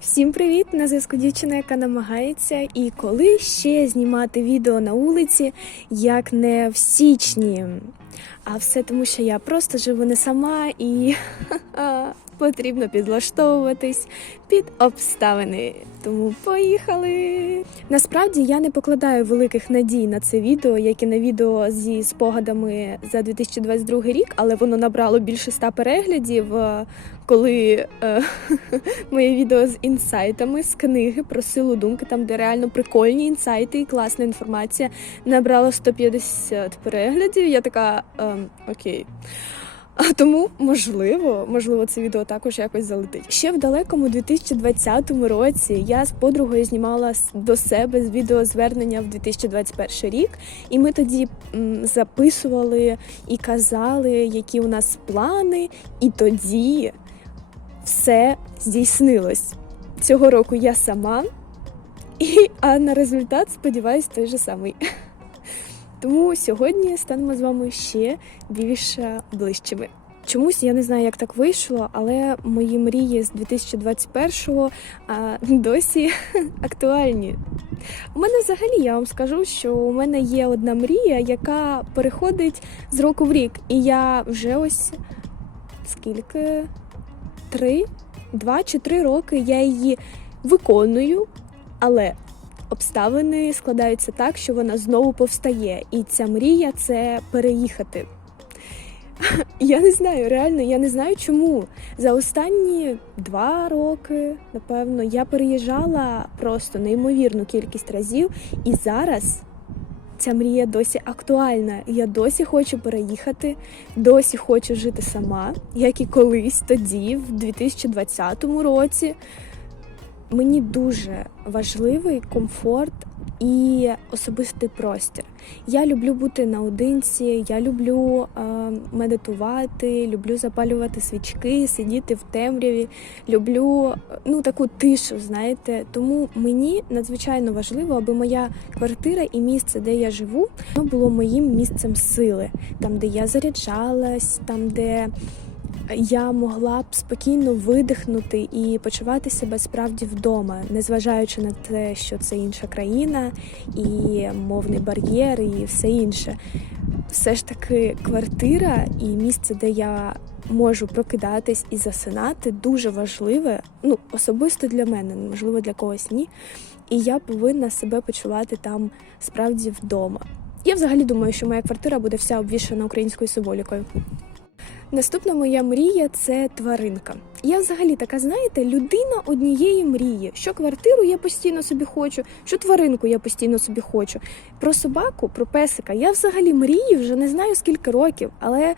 Всім привіт! На зв'язку дівчина, яка намагається. І коли ще знімати відео на вулиці, як не в січні. А все тому, що я просто живу не сама і потрібно підлаштовуватись під обставини. Тому поїхали! Насправді я не покладаю великих надій на це відео, як і на відео зі спогадами за 2022 рік, але воно набрало більше ста переглядів, е, коли е, моє відео з інсайтами з книги про силу думки, там де реально прикольні інсайти і класна інформація, набрало 150 переглядів. Я така ем, окей. А тому, можливо, можливо, це відео також якось залетить. Ще в далекому 2020 році я з подругою знімала до себе з відеозвернення в 2021 рік, і ми тоді м, записували і казали, які у нас плани, і тоді все здійснилось. Цього року я сама, і, а на результат, сподіваюсь, той же самий. Тому сьогодні станемо з вами ще більш ближчими. Чомусь я не знаю, як так вийшло, але мої мрії з 2021-го а, досі актуальні. У мене взагалі я вам скажу, що у мене є одна мрія, яка переходить з року в рік. І я вже ось скільки? Три, два чи три роки я її виконую, але обставини складаються так, що вона знову повстає. І ця мрія це переїхати. Я не знаю, реально, я не знаю чому. За останні два роки, напевно, я переїжджала просто неймовірну кількість разів, і зараз ця мрія досі актуальна. Я досі хочу переїхати, досі хочу жити сама, як і колись тоді, в 2020 році. Мені дуже важливий комфорт і особистий простір. Я люблю бути наодинці, я люблю е, медитувати, люблю запалювати свічки, сидіти в темряві, люблю ну таку тишу, знаєте. Тому мені надзвичайно важливо, аби моя квартира і місце, де я живу, було моїм місцем сили, там, де я заряджалась, там, де я могла б спокійно видихнути і почувати себе справді вдома, незважаючи на те, що це інша країна, і мовний бар'єр, і все інше. Все ж таки, квартира і місце, де я можу прокидатись і засинати, дуже важливе. Ну, особисто для мене, можливо, для когось ні. І я повинна себе почувати там справді вдома. Я взагалі думаю, що моя квартира буде вся обвішана українською символікою. Наступна моя мрія це тваринка. Я взагалі така, знаєте, людина однієї мрії. Що квартиру я постійно собі хочу, що тваринку я постійно собі хочу. Про собаку, про песика я взагалі мрію вже не знаю скільки років, але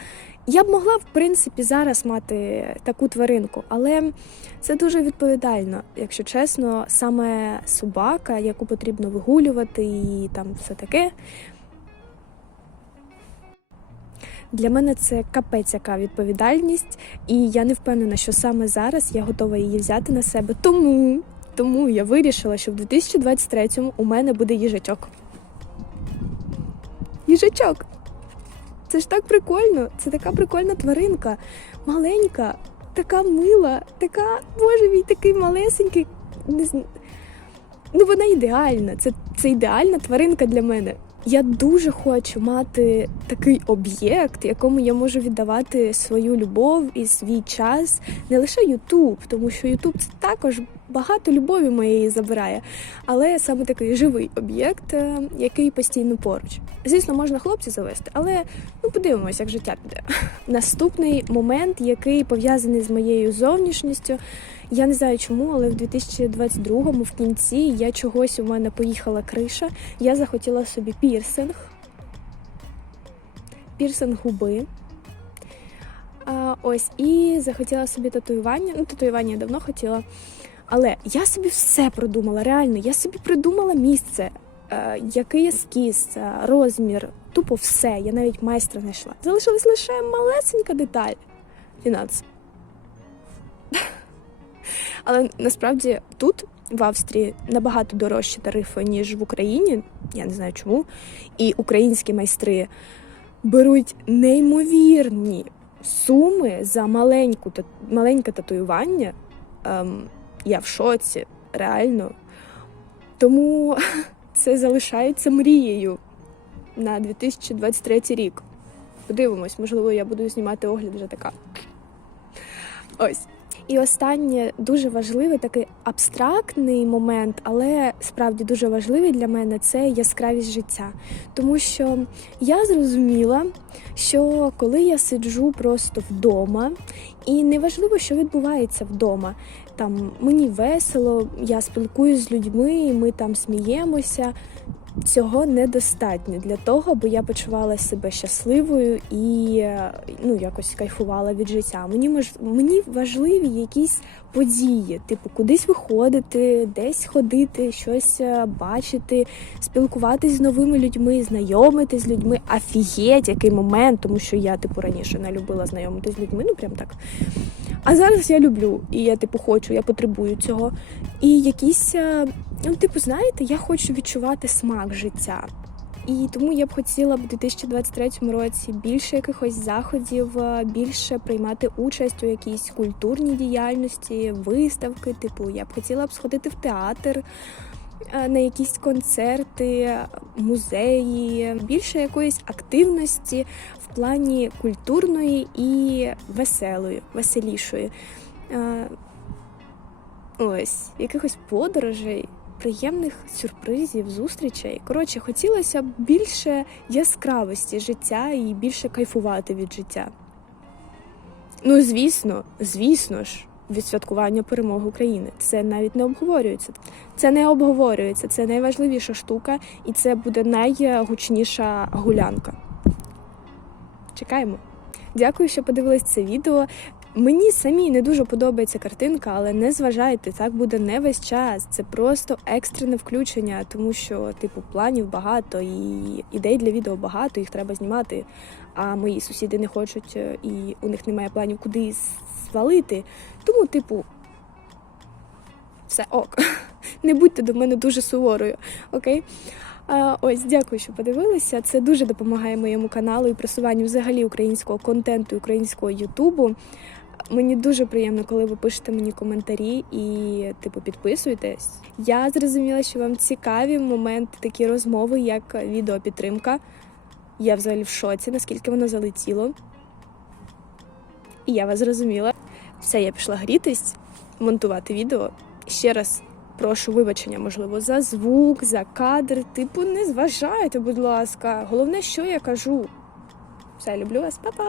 я б могла в принципі зараз мати таку тваринку. Але це дуже відповідально, якщо чесно, саме собака, яку потрібно вигулювати, і там все таке. Для мене це капець яка відповідальність, і я не впевнена, що саме зараз я готова її взяти на себе. Тому, тому я вирішила, що в 2023-му у мене буде їжачок. Їжачок! Це ж так прикольно! Це така прикольна тваринка, маленька, така мила, така, боже мій, такий малесенький. Ну, вона ідеальна. Це, це ідеальна тваринка для мене. Я дуже хочу мати такий об'єкт, якому я можу віддавати свою любов і свій час, не лише Ютуб, тому що Ютуб це також багато любові моєї забирає, але саме такий живий об'єкт, е, який постійно поруч. Звісно, можна хлопців завести, але ну подивимося, як життя піде. Наступний момент, який пов'язаний з моєю зовнішністю. Я не знаю чому, але в 2022-му в кінці я чогось у мене поїхала криша. Я захотіла собі пірсинг. Пірсинг губи. А, ось, і захотіла собі татуювання. Ну, татуювання я давно хотіла. Але я собі все продумала, реально, я собі придумала місце, е, який ескіз, е, розмір, тупо все. Я навіть майстра знайшла. Залишилась лише малесенька деталь фінанс. Але насправді тут, в Австрії, набагато дорожчі тарифи, ніж в Україні. Я не знаю чому. І українські майстри беруть неймовірні суми за маленьку, маленьке татуювання. Ем, я в шоці, реально. Тому це залишається мрією на 2023 рік. Подивимось, можливо, я буду знімати огляд вже така. Ось. І останнє дуже важливий такий абстрактний момент, але справді дуже важливий для мене це яскравість життя. Тому що я зрозуміла, що коли я сиджу просто вдома, і неважливо, що відбувається вдома. Там мені весело, я спілкуюсь з людьми, ми там сміємося. Цього недостатньо для того, аби я почувала себе щасливою і е, ну якось кайфувала від життя. Мені мож... мені важливі якісь події, типу кудись виходити, десь ходити, щось е, бачити, спілкуватись з новими людьми, знайомитись з людьми. Афігеть, який момент, тому що я типу раніше не любила знайомитись з людьми, ну прям так. А зараз я люблю, і я типу хочу, я потребую цього. І якісь, е, ну, типу, знаєте, я хочу відчувати смак життя. І тому я б хотіла б у 2023 році більше якихось заходів, е, більше приймати участь у якійсь культурній діяльності, виставки. Типу, я б хотіла б сходити в театр, на якісь концерти, музеї, більше якоїсь активності в плані культурної і веселої, веселішої. Е, Ось, якихось подорожей, приємних сюрпризів, зустрічей. Коротше, хотілося б більше яскравості життя і більше кайфувати від життя. Ну, звісно, звісно ж, відсвяткування перемоги України. Це навіть не обговорюється. Це не обговорюється, це найважливіша штука, і це буде найгучніша гулянка. Чекаємо. Дякую, що подивились це відео. Мені самій не дуже подобається картинка, але не зважайте, так буде не весь час. Це просто екстрене включення, тому що, типу, планів багато і ідей для відео багато, їх треба знімати. А мої сусіди не хочуть, е, і у них немає планів, куди свалити. Тому, типу, все ок. Не будьте до мене дуже суворою, окей? А, ось, дякую, що подивилися. Це дуже допомагає моєму каналу і просуванню взагалі українського контенту, і українського Ютубу. Мені дуже приємно, коли ви пишете мені коментарі і, типу, підписуєтесь. Я зрозуміла, що вам цікаві моменти, такі розмови, як відеопідтримка. Я взагалі в шоці, наскільки воно залетіло. І я вас зрозуміла. Все, я пішла грітись, монтувати відео. Ще раз прошу вибачення, можливо, за звук, за кадр. Типу, не зважайте, будь ласка. Головне, що я кажу. Все, люблю вас, па-па!